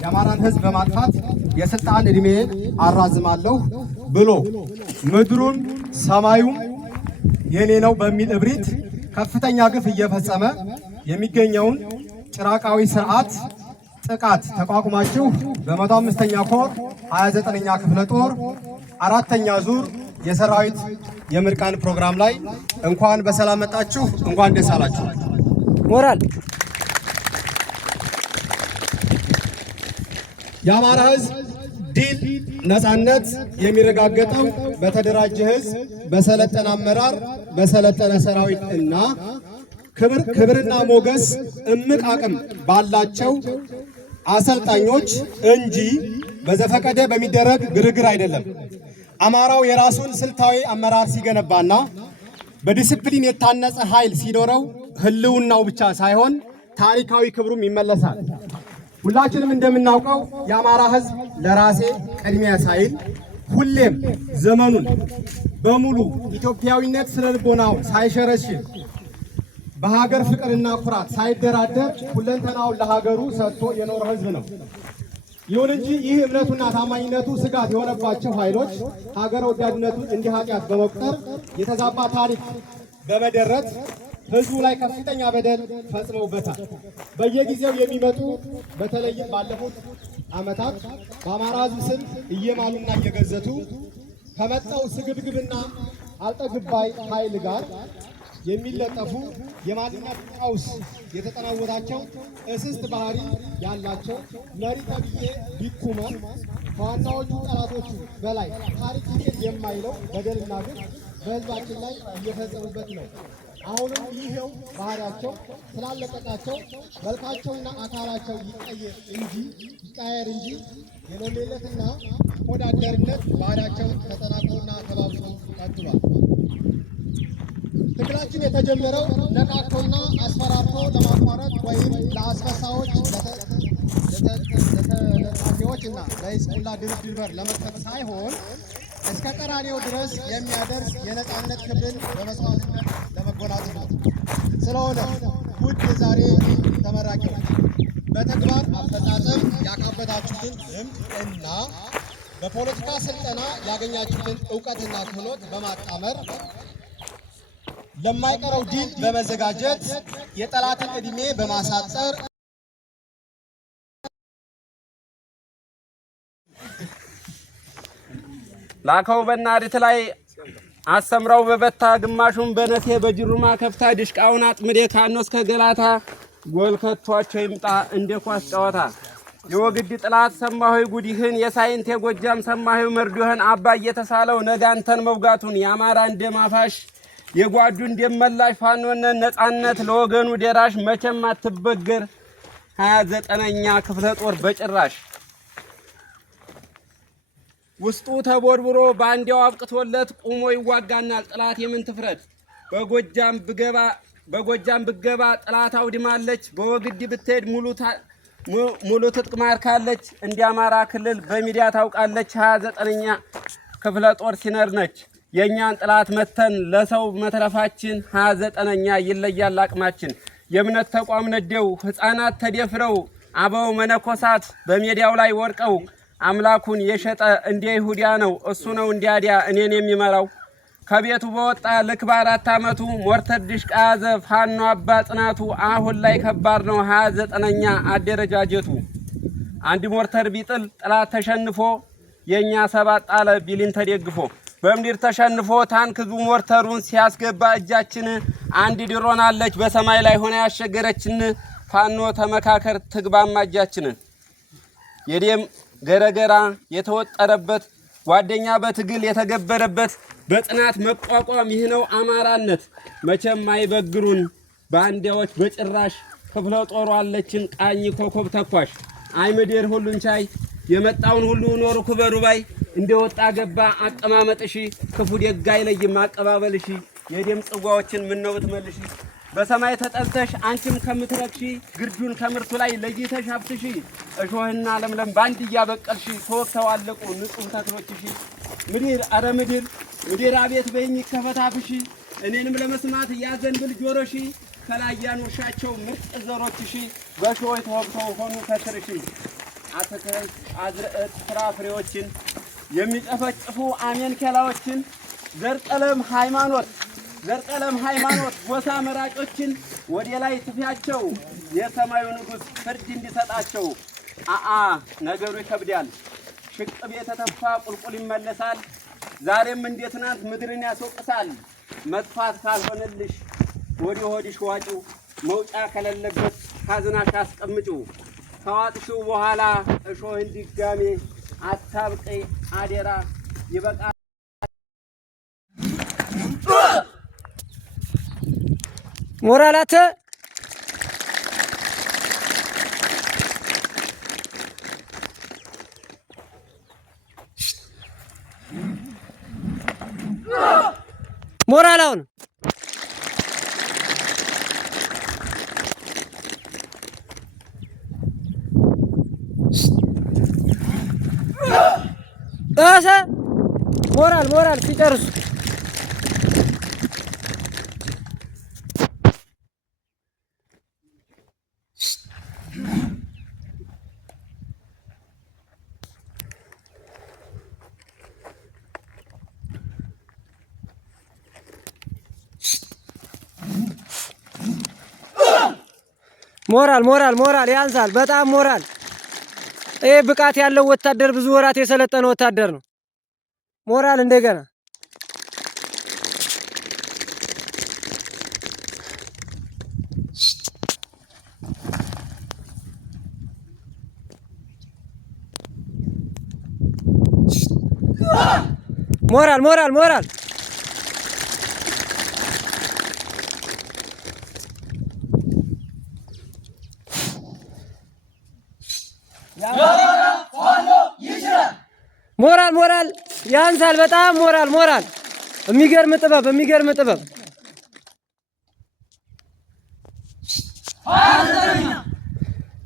የአማራን ህዝብ በማጥፋት የስልጣን እድሜን አራዝማለሁ ብሎ ምድሩን ሰማዩም የኔ ነው በሚል እብሪት ከፍተኛ ግፍ እየፈጸመ የሚገኘውን ጭራቃዊ ስርዓት ጥቃት ተቋቁማችሁ በ105ኛ ኮር 29ኛ ክፍለ ጦር 4ኛ ዙር የሰራዊት የምርቃን ፕሮግራም ላይ እንኳን በሰላም መጣችሁ፣ እንኳን ደስ አላችሁ። ሞራል የአማራ ህዝብ ድል ነፃነት የሚረጋገጠው በተደራጀ ህዝብ፣ በሰለጠነ አመራር፣ በሰለጠነ ሰራዊት እና ክብርና ሞገስ እምቅ አቅም ባላቸው አሰልጣኞች እንጂ በዘፈቀደ በሚደረግ ግርግር አይደለም። አማራው የራሱን ስልታዊ አመራር ሲገነባና በዲሲፕሊን የታነጸ ኃይል ሲኖረው ህልውናው ብቻ ሳይሆን ታሪካዊ ክብሩም ይመለሳል። ሁላችንም እንደምናውቀው የአማራ ህዝብ ለራሴ ቅድሚያ ሳይል ሁሌም ዘመኑን በሙሉ ኢትዮጵያዊነት ስነልቦናውን ሳይሸረሽር በሀገር ፍቅርና ኩራት ሳይደራደር ሁለንተናውን ለሀገሩ ሰጥቶ የኖረ ህዝብ ነው። ይሁን እንጂ ይህ እምነቱና ታማኝነቱ ስጋት የሆነባቸው ኃይሎች ሀገር ወዳድነቱን እንዲህ ኃጢአት በመቁጠር የተዛባ ታሪክ በመደረት ህዝቡ ላይ ከፍተኛ በደል ፈጽመውበታል። በየጊዜው የሚመጡ በተለይም ባለፉት ዓመታት በአማራ ህዝብ ስም እየማሉና እየገዘቱ ከመጣው ስግብግብና አልጠግባይ ኃይል ጋር የሚለጠፉ የማንነት ቀውስ የተጠናወታቸው እስስት ባህሪ ያላቸው መሪ ተብዬ ቢኩማን ከዋናዎቹ ጠላቶቹ በላይ ታሪክ የማይለው በደልና ግፍ በህዝባችን ላይ እየፈጸሙበት ነው። አሁንም ይሄው ባህሪያቸው ስላለቀቃቸው መልካቸውና አካላቸው ይቀየር እንጂ የሎሌነትና ወዳደርነት ባህሪያቸው ተጠናክሮና ተባብሶ ቀጥሏል። ትግላችን የተጀመረው ነቃቅቶና አስፈራርቶ ለማቋረጥ ወይም ለአስፈሳዎች ለተለጣፊዎች እና ለይስሙላ ድርድር በር ለመክፈት ሳይሆን እስከ ቀራኔው ድረስ የሚያደርስ የነጻነት ክብርን በመስዋዕትነት ለመጎናጸፍ ነው። ስለሆነ ውድ የዛሬ ተመራቂዎች በተግባር አፈጻጸም ያካበታችሁትን ልምድ እና በፖለቲካ ስልጠና ያገኛችሁትን እውቀትና ክህሎት በማጣመር ለማይቀረው ድል በመዘጋጀት የጠላትን ዕድሜ በማሳጠር ላከው በናሪት ላይ አሰምራው በበታ ግማሹን በነቴ በጅሩማ ከፍታ ድሽቃውን አጥምዴ ካኖስ ከገላታ ጎል ከቷቸው ይምጣ እንደ ኳስ ጨዋታ የወግድ ጥላት ሰማሁ ጉዲህን የሳይንት የጎጃም ሰማሁ መርዶህን አባይ የተሳለው ነጋንተን መውጋቱን ያማራ እንደማፋሽ የጓዱ እንደመላሽ ፋኖነ ነፃነት ለወገኑ ደራሽ መቼም አትበገር 29ኛ ክፍለ ጦር በጭራሽ ውስጡ ተቦርብሮ ባንዲያው አብቅቶለት ቁሞ ይዋጋናል ጥላት የምን ትፍረት በጎጃም ብገባ ጥላት አውድማለች በወግድ ብትሄድ ሙሉ ትጥቅ ማርካለች እንዲያማራ ክልል በሚዲያ ታውቃለች 29ኛ ክፍለ ጦር ሲነር ነች የኛን ጥላት መተን ለሰው መትረፋችን 29ኛ ይለያል አቅማችን የእምነት ተቋም ነደው ህፃናት ተደፍረው አበው መነኮሳት በሜዲያው ላይ ወርቀው አምላኩን የሸጠ እንደ ይሁዲያ ነው እሱ ነው እንዲያዲያ እኔን የሚመራው ከቤቱ በወጣ ልክ በ4 ዓመቱ ሞርተር ድሽቃ ያዘ ፋኖ አባ ጽናቱ አሁን ላይ ከባድ ነው 29ኛ አደረጃጀቱ አንድ ሞርተር ቢጥል ጥላት ተሸንፎ የኛ ሰባት ጣለ ቢሊን ተደግፎ በምድር ተሸንፎ ታንክዙ ሞርተሩን ሲያስገባ እጃችን አንድ ድሮን አለች በሰማይ ላይ ሆነ ያሸገረችን ፋኖ ተመካከር ትግባማ እጃችን የደም ገረገራ የተወጠረበት ጓደኛ በትግል የተገበረበት በጽናት መቋቋም ይህ ነው አማራነት መቼም አይበግሩን ባንዲያዎች በጭራሽ ክፍለ ጦሩ አለችን ቃኝ ኮኮብ ተኳሽ አይምድር ሁሉን ቻይ የመጣውን ሁሉ ኖር ኩበሩ ባይ እንደወጣ ገባ አቀማመጥሽ ክፉ ደጋይ ለይም አቀባበልሽ የደም ጽዋዎችን ምን ነው ብትመልሽ በሰማይ ተጠልተሽ አንቺም ከምትረክሺ ግርዱን ከምርቱ ላይ ለይተሽ አፍትሺ እሾህና ለምለም ባንድ ያበቀልሽ ተወክተው አለቁ ንጹህ ተክሎችሽ ምድር አረ ምድር አቤት በይኝ ከፈታፍሽ እኔንም ለመስማት ያዘንብል ጆሮሽ ከላይ ያኑርሻቸው ምርጥ ዘሮችሽ በሾህ ተወክተው ሆኑ ከስርሽ አትክልት፣ አዝርዕት፣ ፍራፍሬዎችን የሚጨፈጭፉ አሜንኬላዎችን ዘር ቀለም ሃይማኖት ጎሳ መራጮችን ወደ ላይ ትፊያቸው የሰማዩ ንጉሥ ፍርድ እንዲሰጣቸው። ነገሩ ይከብዳል። ሽቅብ የተተፋ ቁልቁል ይመለሳል። ዛሬም እንደ ትናንት ምድርን ያስወቅሳል። መጥፋት ካልሆነልሽ ወደ ሆድሽ ዋጪው፣ መውጫ ከሌለበት ካዝናሽ አስቀምጪው። ከዋጥሽው በኋላ እሾህን ድጋሜ አታብቀይ አደራ። ይበቃል። ሞራላተ ሞራላውን ሞራል ሲጨርሱ ሞራል ያንሳል። በጣም ሞራል። ይሄ ብቃት ያለው ወታደር ብዙ ወራት የሰለጠነ ወታደር ነው። ሞራል እንደገና ሞራል ሞራል ያንሳል። በጣም ሞራል የሚገርም ጥበብ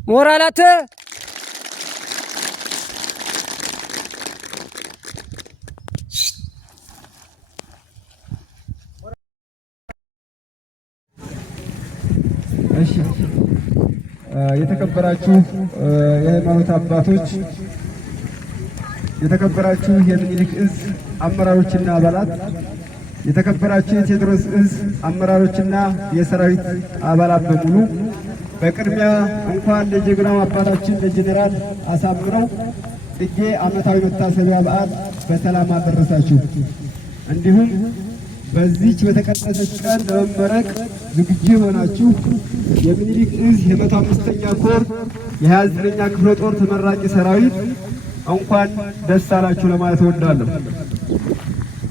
ሞራላት የተከበራችሁ የሃይማኖት አባቶች፣ የተከበራችሁ የሚኒሊክ እዝ አመራሮችና አባላት፣ የተከበራችሁ የቴዎድሮስ እዝ አመራሮችና የሰራዊት አባላት በሙሉ በቅድሚያ እንኳን ለጀግናው አባታችን ለጄኔራል አሳምነው ጽጌ ዓመታዊ መታሰቢያ በዓል በሰላም አደረሳችሁ። እንዲሁም በዚህች በተቀደሰች ቀን ለመመረቅ ዝግጁ የሆናችሁ የሚኒሊክ እዝ የ105ኛ ኮር የ29ኛ ክፍለ ጦር ተመራቂ ሰራዊት እንኳን ደስ አላችሁ ለማለት እወዳለሁ።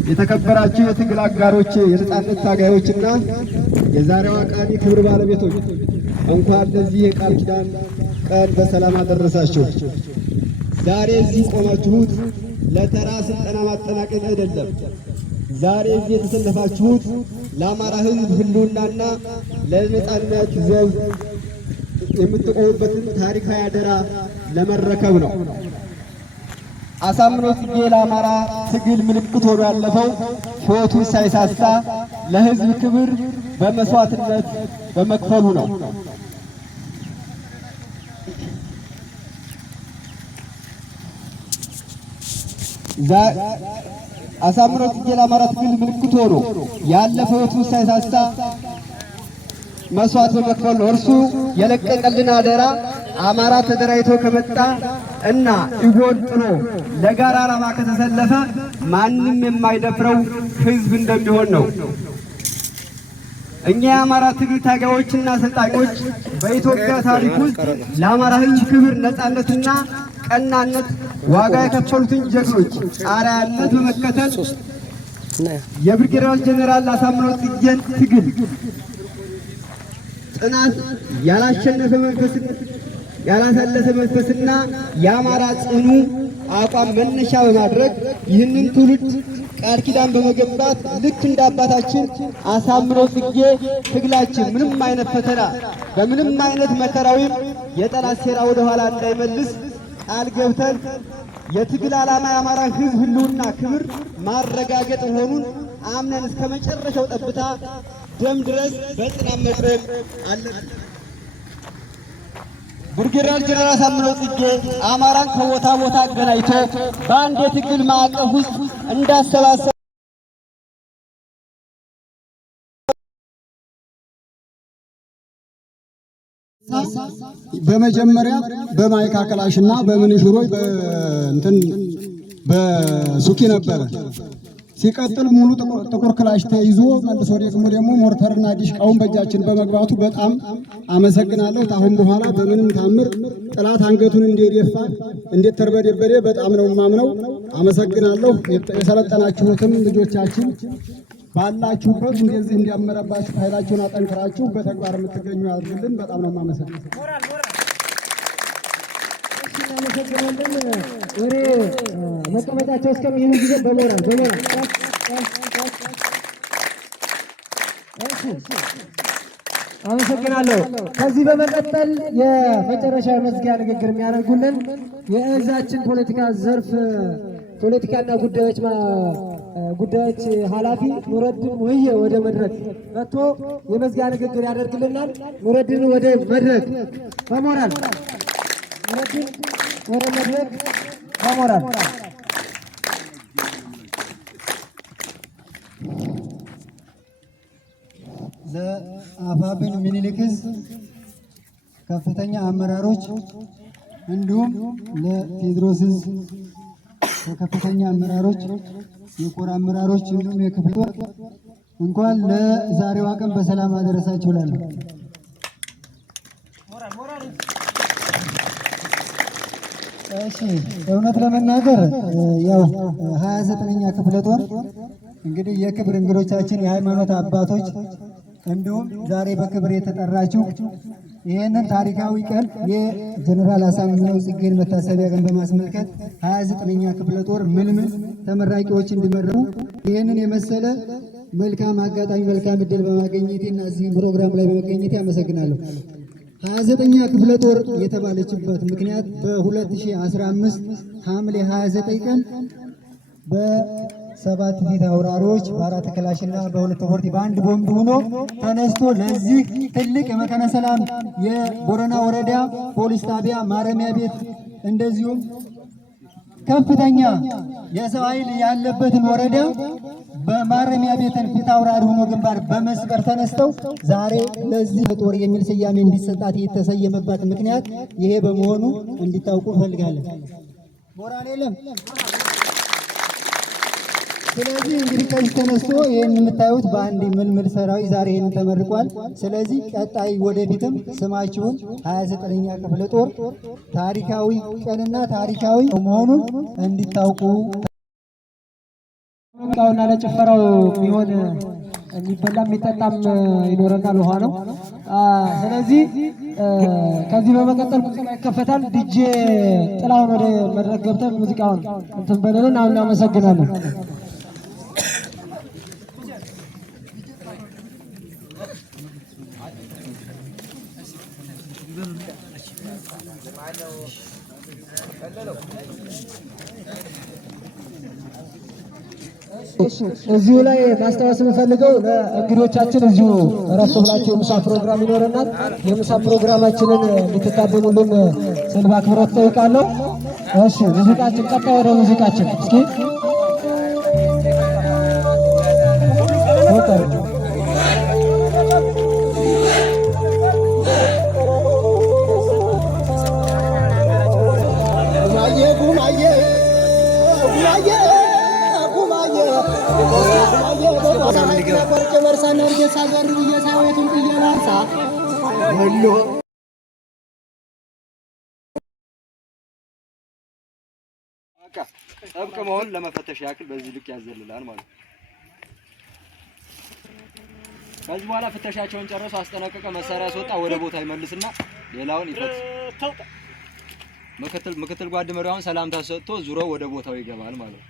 የተከበራችሁ የትግል አጋሮች፣ የነጻነት ታጋዮችና የዛሬዋ ቀን ክብር ባለቤቶች እንኳን ለዚህ የቃል ኪዳን ቀን በሰላም አደረሳችሁ። ዛሬ እዚህ ቆማችሁት ለተራ ስልጠና ማጠናቀቅ አይደለም። ዛሬ እዚህ የተሰለፋችሁት ለአማራ ሕዝብ ህልውናና ለነጻነት ዘብ የምትቆሙበትን ታሪካዊ አደራ ለመረከብ ነው። አሳምነው ጽጌ ለአማራ ትግል ምልክት ሆኖ ያለፈው ሕይወቱን ሳይሳሳ ለሕዝብ ክብር በመስዋዕትነት በመክፈሉ ነው። አሳምነው ጽጌ ለአማራ ትግል ምልክት ሆኖ ያለፈው ሕይወቱን ሳይሳሳ መስዋዕት በመክፈል ነው። እርሱ የለቀቀልን አደራ አማራ ተደራጅቶ ከመጣ እና ኢጎን ጥሎ ለጋራ ዓላማ ከተሰለፈ ማንም የማይደፍረው ሕዝብ እንደሚሆን ነው። እኛ የአማራ ትግል ታጋዮችና አሰልጣኞች በኢትዮጵያ ታሪክ ውስጥ ለአማራ ሕዝብ ክብር፣ ነጻነትና ቀናነት ዋጋ የከፈሉትን ጀግኖች አርአያነት በመከተል የብርጌዴር ጄኔራል አሳምነው ጽጌን ትግል ጽናት ያላሰለሰ መንፈስና የአማራ ጽኑ አቋም መነሻ በማድረግ ይህንን ትውልድ ቃል ኪዳን በመገንባት ልክ እንደ አባታችን አሳምነው ጽጌ ትግላችን ምንም አይነት ፈተና በምንም አይነት መከራዊም የጠላት ሴራ ወደ ኋላ እንዳይመልስ ቃል ገብተን የትግል ዓላማ የአማራ ሕዝብ ህልውና ክብር ማረጋገጥ መሆኑን አምነን እስከ መጨረሻው ጠብታ ደም ድረስ በጽናት መቅረብ አለብን። ብርጌዲየር ጀነራል አሳምነው ጽጌ አማራን ከቦታ ቦታ አገናኝቶ በአንድ የትግል ማዕቀፍ ውስጥ እንዳሰባሰበ በመጀመሪያ በማይካከላሽና በምንሽሮይ በእንትን በሱቂ ነበረ። ሲቀጥል ሙሉ ጥቁር ክላሽ ተይዞ መልሶ ደግሞ ሞርተርና ዲሽቃውን በእጃችን በመግባቱ በጣም አመሰግናለሁ። አሁን በኋላ በምንም ታምር ጥላት አንገቱን እንደደፋ እንዴት ተርበደበደ በጣም ነው ማምነው። አመሰግናለሁ። የሰለጠናችሁትም ልጆቻችን ባላችሁበት እንደዚህ እንዲያመረባችሁ ኃይላችሁን አጠንክራችሁ በተግባር የምትገኙ ያድርግልን። በጣም ነው የማመሰግነው። ወሬ መቀመጫቸው እስከሚሆኑ ጊዜ በሞራል አመሰግናለሁ። ከዚህ በመቀጠል የመጨረሻ መዝጊያ ንግግር የሚያደርጉልን የእዛችን ፖለቲካ ዘርፍ ፖለቲካና ጉዳዮች ኃላፊ ኑረዲን ወየ ወደ መድረክ መጥቶ የመዝጊያ ንግግር ያደርግልናል። ኑረዲን ወደ መድረክ በሞራል ኑረዲን ወደ መድረክ በሞራል ለአፋብን ምኒልክ ዕዝ ከፍተኛ አመራሮች እንዲሁም ለቴዎድሮስ ዕዝ ከፍተኛ አመራሮች፣ የኮር አመራሮች እንዲሁም የክፍለ ጦር እንኳን ለዛሬዋ ቀን በሰላም አደረሳችሁ እላለሁ። እሺ፣ እውነት ለመናገር ያው 29ኛ ክፍለ ጦር እንግዲህ የክብር እንግዶቻችን የሃይማኖት አባቶች እንዲሁም ዛሬ በክብር የተጠራችሁ ይህንን ታሪካዊ ቀን የጀነራል አሳምነው ጽጌን መታሰቢያ ቀን በማስመልከት 29ኛ ክፍለ ጦር ምልምል ተመራቂዎች እንዲመረቁ ይህንን የመሰለ መልካም አጋጣሚ መልካም እድል በማግኘቴ እና እዚህ ፕሮግራም ላይ በመገኘቴ አመሰግናለሁ። 29ኛ ክፍለ ጦር የተባለችበት ምክንያት በ2015 ሐምሌ 29 ቀን በ7 ፊት አውራሪዎች በ4 ክላሽና በ2 ፎርቲ በአንድ ቦምብ ሆኖ ተነስቶ ለዚህ ትልቅ የመካነ ሰላም የቦረና ወረዳ ፖሊስ ጣቢያ ማረሚያ ቤት እንደዚሁም ከፍተኛ የሰው ኃይል ያለበትን ወረዳ በማረሚያ ቤትን ፊት አውራሪ ሆኖ ግንባር በመስበር ተነስተው ዛሬ ለዚህ ጦር የሚል ስያሜ እንዲሰጣት የተሰየመባት ምክንያት ይሄ በመሆኑ እንዲታውቁ እፈልጋለሁ። ሞራል የለም። ስለዚህ እንግዲህ ከዚህ ተነስቶ ይህን የምታዩት በአንድ ምልምል ሰራዊት ዛሬ ይህን ተመርቋል። ስለዚህ ቀጣይ ወደፊትም ስማችሁን 29ኛ ክፍለ ጦር ታሪካዊ ቀንና ታሪካዊ መሆኑን እንዲታውቁ ቃውና ለጭፈራው የሚሆን የሚበላ የሚጠጣም ይኖረናል፣ ውሃ ነው። ስለዚህ ከዚህ በመቀጠል ሙዚቃ ይከፈታል። ዲጄ ጥላሁን ወደ መድረክ ገብተን ሙዚቃውን እንትን በለልን። አሁን እናመሰግናለን። እዚሁ ላይ ማስታወስ የምፈልገው ለእንግዶቻችን እዚሁ እረፍት ብላችሁ የምሳ ፕሮግራም ይኖረናል። የምሳ ፕሮግራማችንን እንድትታደሙልን ስል በአክብሮት ጠይቃለሁ። እሺ፣ ሙዚቃችን ቀጣይ ወደ ሙዚቃችን እስኪ ጠብቅ መሆን ለመፈተሽ ያክል በዚህ ልክ ያዘልላል ማለት ነው። ከዚህ በኋላ ፍተሻቸውን ጨርሶ አስጠነቀቀ፣ መሳሪያ ያስወጣ፣ ወደ ቦታ ይመልስና ሌላውን ይፈትሽ። ምክትል ጓድ መሪውን ሰላምታ ሰጥቶ ዙሮ ወደ ቦታው ይገባል ማለት ነው።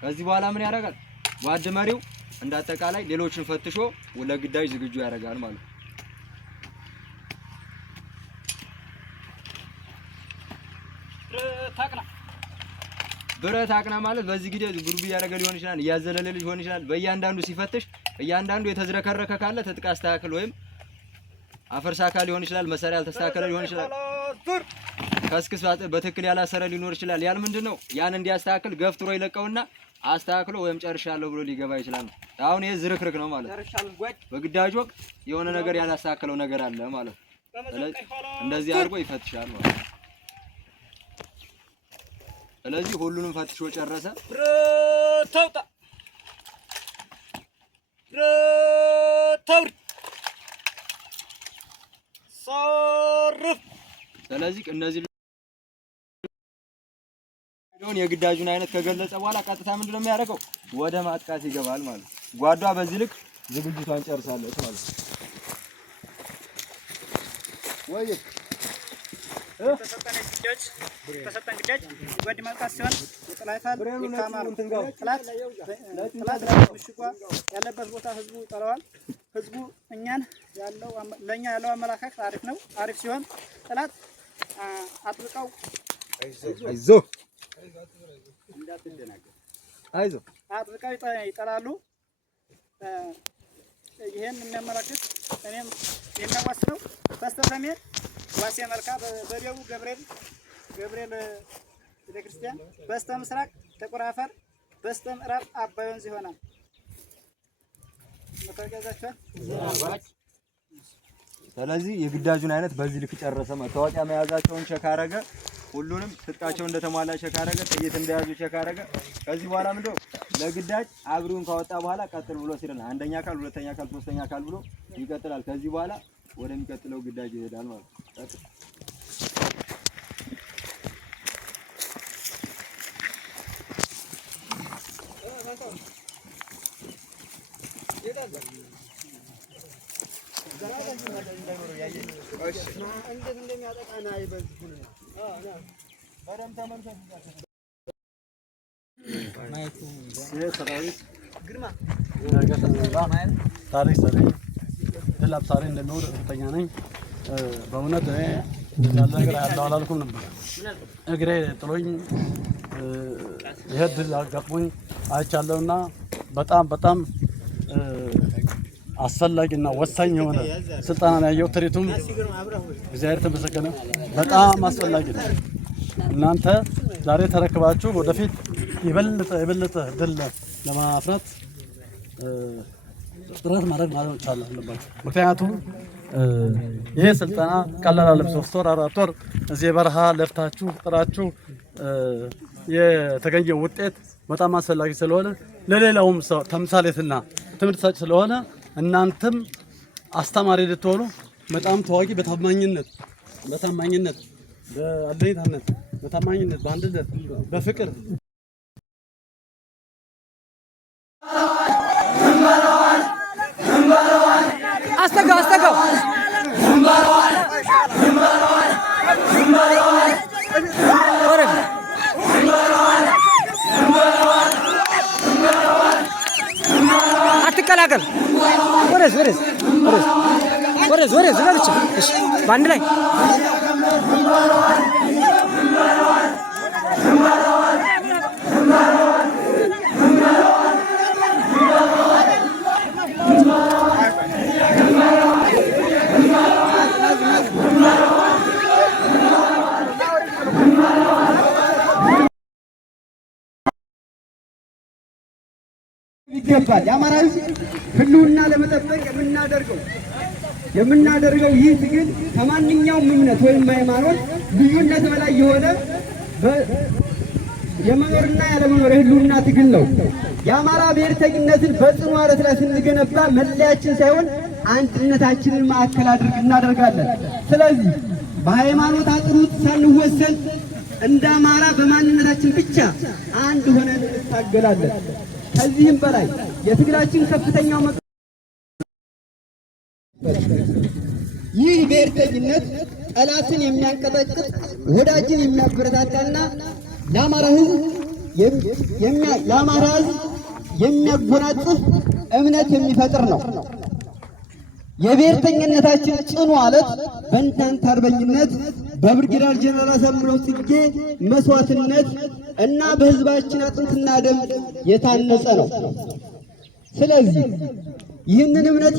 ከዚህ በኋላ ምን ያደርጋል? ጓድ መሪው እንዳጠቃላይ ሌሎችን ፈትሾ ለግዳጅ ዝግጁ ያደርጋል ማለት ነው። ብረት አቅና ማለት በዚህ ጊዜ ጉርብ ያደረገ ሊሆን ይችላል፣ እያዘለለ ሊሆን ይችላል። በእያንዳንዱ ሲፈትሽ እያንዳንዱ የተዝረከረከ ካለ ትጥቅ አስተካክል ወይም አፈርሳ ካል ሊሆን ይችላል፣ መሳሪያ ያልተስተካከለ ሊሆን ይችላል። ከስክስ በትክክል ያላሰረ ሊኖር ይችላል። ያን ምንድነው ያን እንዲያስተካክል ገፍትሮ ይለቀውና አስተካክሎ ወይም ጨርሻለሁ ብሎ ሊገባ ይችላል። አሁን ይሄ ዝርክርክ ነው ማለት ነው። በግዳጅ ወቅት የሆነ ነገር ያላስተካከለው ነገር አለ ማለት ነው። እንደዚህ አድርጎ ይፈትሻል ማለት ነው። ስለዚህ ሁሉንም ፈትሾ ጨረሰ። ተውጣ ተውር ሰርፍ። ስለዚህ እነዚህ የግዳጁን አይነት ከገለጸ በኋላ ቀጥታ ምንድነው የሚያደርገው? ወደ ማጥቃት ይገባል ማለት ነው። ጓዷ በዚህ ልክ ዝግጅቷን ጨርሳለች ማለት ነው። ወይ ተሰጠን ግዳጅ ጓድ ማጥቃት ሲሆን የጠላይፋል ይካማሩ ጠላት ምሽጓ ያለበት ቦታ ህዝቡ ይጠራዋል። ህዝቡ እኛን ያለው ለኛ ያለው አመላካከት አሪፍ ነው። አሪፍ ሲሆን ጠላት አጥብቀው አይዞ አይዞ አጥብቀው ይጠራሉ። ይሄን የሚያመላክት እኔም የሚያዋስነው በስተሰሜን ዋሴ መልካ፣ በደቡብ ገብርኤል ቤተክርስቲያን፣ በስተ ምስራቅ ጥቁር አፈር፣ በስተ ምዕራብ አባይ ወንዝ ይሆናል። መታወቂያዛችኋል። ስለዚህ የግዳጁን አይነት በዚህ ልክ ጨረሰ። መታወቂያ መያዛቸውን ቼክ አደረገ። ሁሉንም ትጥቃቸው እንደተሟላ ቼክ አደረገ። ጥይት እንደያዙ ቼክ አደረገ። ከዚህ በኋላ ምንድነው ለግዳጅ አብሪውን ካወጣ በኋላ ቀጥል ብሎ ሲልና አንደኛ አካል፣ ሁለተኛ አካል፣ ሶስተኛ አካል ብሎ ይቀጥላል። ከዚህ በኋላ ወደሚቀጥለው ግዳጅ ይሄዳል ማለት ነው። ታሪክ ሰሪ ድል አብሳሪ እንደሚሆን እርግጠኛ ነኝ። በእውነት ያለ ነገር ያለው አላልኩም ነበር። እግሬ ጥሎኝ ይሄ ድል አጋጥሞኝ አይቻለሁና በጣም አስፈላጊና ወሳኝ የሆነ ስልጠና ነው ያየው። ትርኢቱም እግዚአብሔር ተመሰገነ በጣም አስፈላጊ ነው። እናንተ ዛሬ ተረክባችሁ ወደፊት የበለጠ ድል ለማፍራት ጥረት ማድረግ መቻል አለባችሁ። ምክንያቱም ይሄ ስልጠና ቀላል አይደለም። 3 ወር 4 ወር እዚህ በረሃ ለፍታችሁ ጥራችሁ የተገኘው ውጤት በጣም አስፈላጊ ስለሆነ ለሌላውም ሰው ተምሳሌትና ትምህርት ሰጭ ስለሆነ እናንተም አስተማሪ ልትሆኑ በጣም ተዋጊ በታማኝነት በአለኝታነት በታማኝነት በአንድነት በፍቅር አስተጋው አትቀላቀል። ወደዝ ለብቻ እሺ፣ በአንድ ላይ ይገባል። የአማራ ሕዝብ ህልውና ለመጠበቅ የምናደርገው ይህ ትግል ከማንኛውም እምነት ወይም ሃይማኖት ልዩነት በላይ የሆነ የመኖርና ያለመኖር የህልውና ትግል ነው። የአማራ ብሔርተኝነትን በጽኑ ዓለት ላይ ስንገነባ መለያችን ሳይሆን አንድነታችንን ማዕከል እናደርጋለን። ስለዚህ በሃይማኖት አጥር ውስጥ ሳንወሰን እንደ አማራ በማንነታችን ብቻ አንድ ሆነን እንታገላለን። ከዚህም በላይ የትግላችን ከፍተኛው ይህ ብሔርተኝነት ጠላትን የሚያንቀጠቅጥ ወዳጅን የሚያበረታታና ለአማራ ሕዝብ የሚያጎናጽፍ እምነት የሚፈጥር ነው። የብሔርተኝነታችን ጽኑ ዓለት በእናንተ አርበኝነት በብርጌዳር ጀነራል አሳምነው ጽጌ መስዋዕትነት እና በህዝባችን አጥንትና ደም የታነጸ ነው። ስለዚህ ይህንን እምነት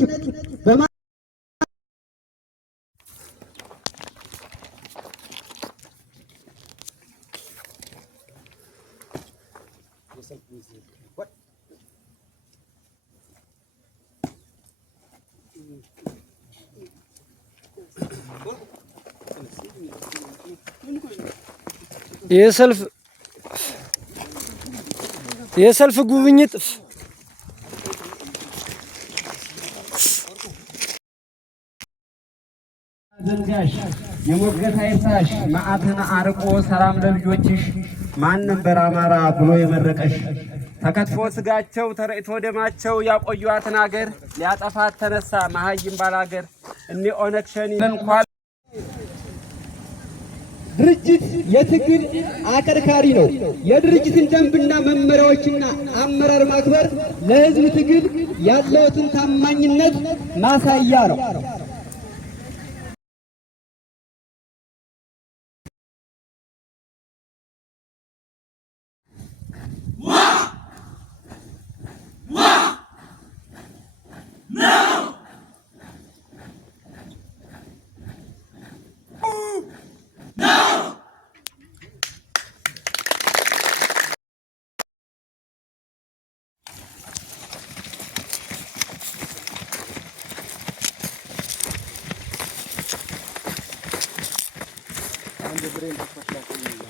የሰልፍ ጉብኝት ዘንጋሽ የሞገት አይሳሽ መዓትን አርቆ ሰላም ለልጆችሽ ማን ነበር አማራ ብሎ የመረቀሽ ተከትፎ ስጋቸው ተረጭቶ ደማቸው ያቆዩአትን አገር ሊያጠፋት ተነሳ መሃይም ባላገር እኒ ኦነግ ሸኔ እንኳን ድርጅት የትግል አከርካሪ ነው። የድርጅትን ደንብና መመሪያዎችና አመራር ማክበር ለህዝብ ትግል ያለውትን ታማኝነት ማሳያ ነው። አንድ ብሬን ተፈታሽ